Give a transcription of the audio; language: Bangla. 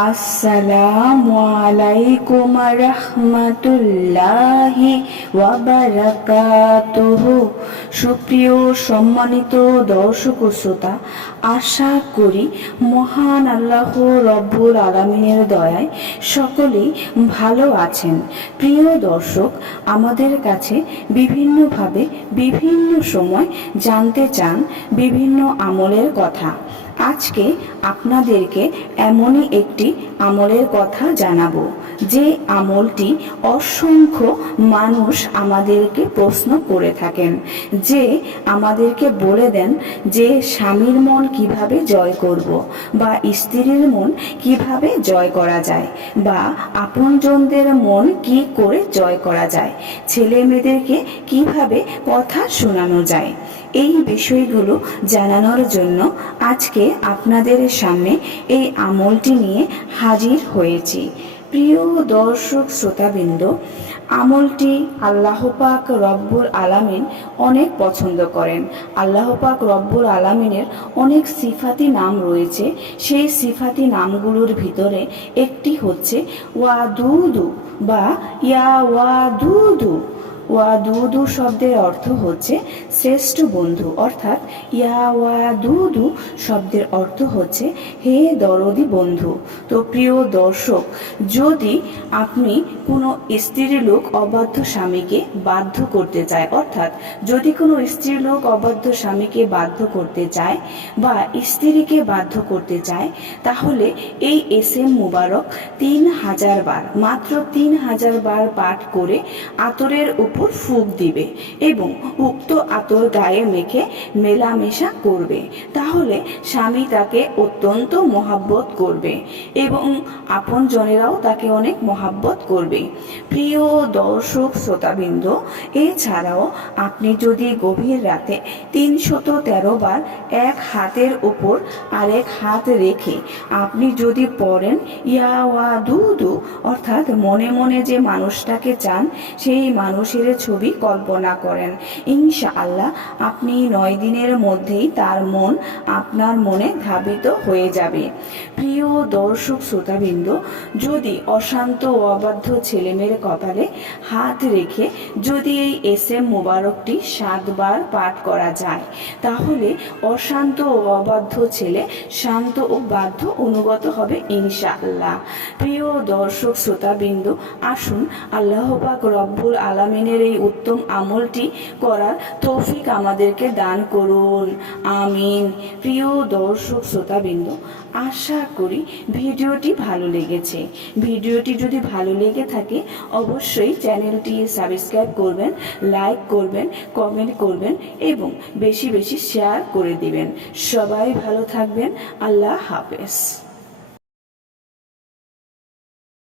আসসালামু আলাইকুম রহমতুল্লাহি ওয়া বারাকাতুহু। সুপ্রিয় সম্মানিত দর্শক ও শ্রোতা, আশা করি মহান আল্লাহ রব্বুল আলামিনের দয়ায় সকলেই ভালো আছেন। প্রিয় দর্শক, আমাদের কাছে বিভিন্নভাবে বিভিন্ন সময় জানতে চান বিভিন্ন আমলের কথা। আজকে আপনাদেরকে এমনই একটি আমলের কথা জানাবো যে আমলটি অসংখ্য মানুষ আমাদেরকে প্রশ্ন করে থাকেন, যে আমাদেরকে বলে দেন যে স্বামীর মন কিভাবে জয় করব, বা স্ত্রীর মন কিভাবে জয় করা যায়, বা আপনজনদের মন কি করে জয় করা যায়, ছেলে মেয়েদেরকে কিভাবে কথা শোনানো যায়। এই বিষয়গুলো জানানোর জন্য আজকে আপনাদের সামনে এই আমলটি নিয়ে হাজির হয়েছি। প্রিয় দর্শক শ্রোতাবৃন্দ, আমলটি আল্লাহ পাক রব্বুল আলামিন অনেক পছন্দ করেন। আল্লাহ পাক রব্বুল আলামিনের অনেক সিফাতি নাম রয়েছে। সেই সিফাতি নামগুলোর ভিতরে একটি হচ্ছে ওয়াদুদু বা ইয়া ওয়াদুদু। ওয়াদুদু শব্দের অর্থ হচ্ছে শ্রেষ্ঠ বন্ধু, অর্থাৎ ইয়া ওয়াদুদু শব্দের অর্থ হচ্ছে হে দরদি বন্ধু। তো প্রিয় দর্শক, যদি আপনি কোনো স্ত্রীলোক অবাধ্য স্বামীকে বাধ্য করতে চায়, অর্থাৎ যদি কোনো স্ত্রীলোক অবাধ্য স্বামীকে বাধ্য করতে চায় বা স্ত্রীকে বাধ্য করতে চায়, তাহলে এই এসএম মুবারক 3000 বার, মাত্র 3000 বার পাঠ করে আতরের উপর ফুঁক দিবে এবং উক্ত আতর গায়ে মেখে মেলামেশা করবে। তাহলে স্বামী তাকে অত্যন্ত মহাব্বত করবে এবং আপনজনেরাও তাকে অনেক মহাব্বত করবে। প্রিয় দর্শক শ্রোতাবৃন্দ, এছাড়াও আপনি যদি গভীর রাতে 313 বার এক হাতের উপর আরেক হাত রেখে আপনি যদি পড়েন ইয়া ওয়াদুদু, অর্থাৎ মনে মনে যে মানুষটাকে চান সেই মানুষের ছবি কল্পনা করেন, ইনশাআল্লাহ আপনি 9 দিনের মধ্যেই তার মন আপনার মনে ধাবিত হয়ে যাবে। প্রিয় দর্শক শ্রোতাবৃন্দ, যদি অশান্ত ও অবাধ্য ছেলেমেয়ের কপালে হাত রেখে যদি এই এসএম মোবারকটি 7 বার পাঠ করা যায়, তাহলে অশান্ত ও অবাধ্য ছেলে শান্ত ও বাধ্য অনুগত হবে ইনশাআল্লাহ। প্রিয় দর্শক শ্রোতাবৃন্দ, আসুন আল্লাহ পাক রব্বুল আলামিনের এই উত্তম আমলটি করার তৌফিক আমাদেরকে দান করুন, আমিন। প্রিয় দর্শক শ্রোতাবৃন্দ, আশা করি ভিডিওটি ভালো লেগেছে। ভিডিওটি যদি ভালো লেগে থাকে অবশ্যই চ্যানেলটি সাবস্ক্রাইব করবেন, লাইক করবেন, কমেন্ট করবেন এবং বেশি বেশি শেয়ার করে দিবেন। সবাই ভালো থাকবেন। আল্লাহ হাফেজ।